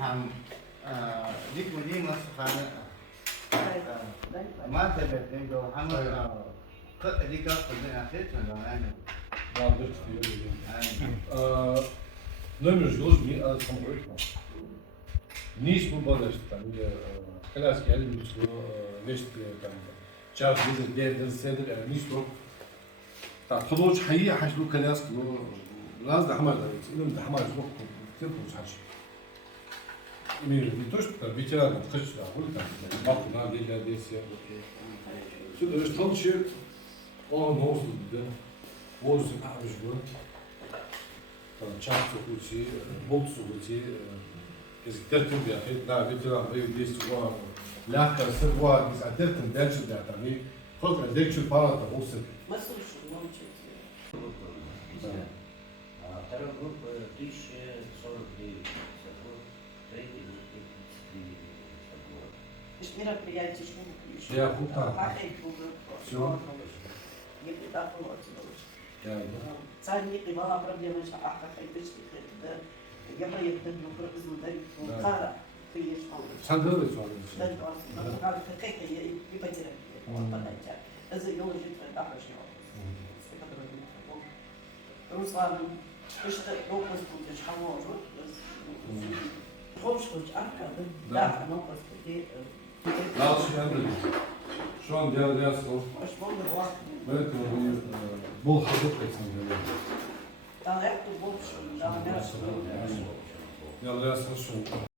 هم ديك ودي مصر ما تبت عنده هم ديك قلنا أخير كنا يعني Vardır tutuyor. Номер жёлтый самоходно. Низ мы бодашь там, когда сказали, что вещь там, час без седер, низ то. Так, خلاص حقيقة حشلو كلاس كلو لازم حمار ده، إنهم ده حمار زوج تبغى مش حش. مين بيتوش بيتيران تخش ده أقول لك باكو نادي لا ديسيا. شو ده إيش تطلع شيء؟ نوصل ده. Воздух обжигает, час сухой, болт сухой, если терпим бяхет, да, ветеран боевых действий, легкая сырва, из терпим дальше да, там и хоть дальше пара там усык. Мы слушаем, научите. Вторая группа 1049, третья группа 33. Мероприятие, что мы включим. Я хута. Все. Не предохлопнуть. صارني قبها проблема что ахка хайдышки да я проехал на производитель кара ты есть он Сандалый сон. да как я и потерял он подойти это его же это хорошо Руслан что допуск будешь поможет Хочешь ахка да но господи Дальше я говорю. Şu an diğer soru. Evet, bol hazır etsin. Далеко больше, да, мясо. Ya, şu